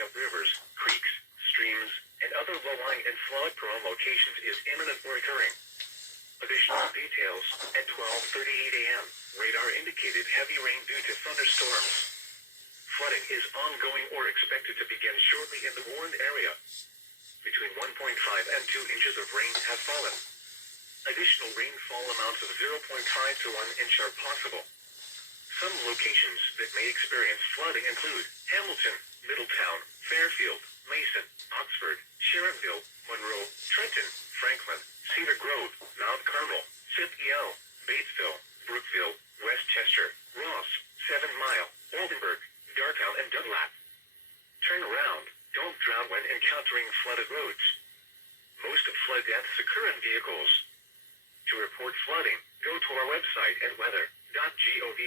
flooding of rivers, creeks, streams, and other low-lying and flood-prone locations is imminent or occurring. Additional details, at 12:38 a.m., radar indicated heavy rain due to thunderstorms. Flooding is ongoing or expected to begin shortly in the warned area. Between 1.5 and 2 inches of rain have fallen. Additional rainfall amounts of 0.5 to 1 inch are possible. Some locations that may experience flooding include Hamilton, Middletown, Fairfield, Mason, Oxford, Sharonville, Monroe, Trenton, Franklin, Cedar Grove, Mount Carmel, Cynthia, Batesville, Brookville, Westchester, Ross, 7 Mile, Oldenburg, Darktown, and Dunlap. Turn around, don't drown when encountering flooded roads. Most flood deaths occur in vehicles. To report flooding, go to our website at weather.gov/.